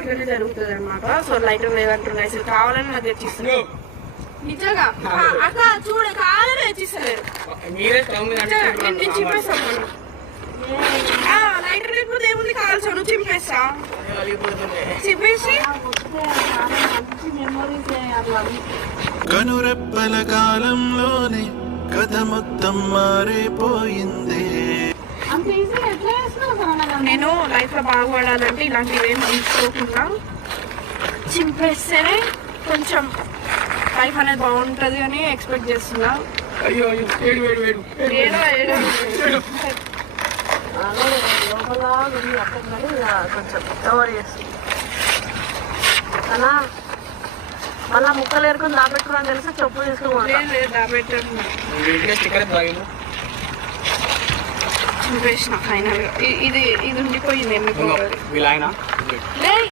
అట్లనే జరుగుతుంది అనమాట. సో లైటర్ లేదంటున్నాయి, అసలు కావాలని నాకు తెచ్చిస్తారు నిజంగా. అక్క చూడ కావాలని తెచ్చిస్తలేరు, నేను చింపేస్తాను. లైటర్ లేకపోతే ఏముంది, కావాల్సి చింపేస్తా, చింపేసి కనురెప్పల కాలంలోనే కథ మొత్తం మారిపోయింది. నేను లైఫ్ లో బాగుపడాలంటే ఇలాంటివి ఏం తీసుకోకుండా చింపేస్తేనే కొంచెం లైఫ్ అనేది బాగుంటుంది అని ఎక్స్పెక్ట్ చేస్తున్నా. కొంచెం కవర్ చేస్తుంది అలా. మళ్ళా ముక్కలు ఏరుకుని దాపెట్టుకున్నాను తెలిసి చెప్పు తీసుకోవాలి దాపెట్టాను. చూపేసిన ఫైనల్ గా ఇది ఉండిపోయింది ఎందుకు.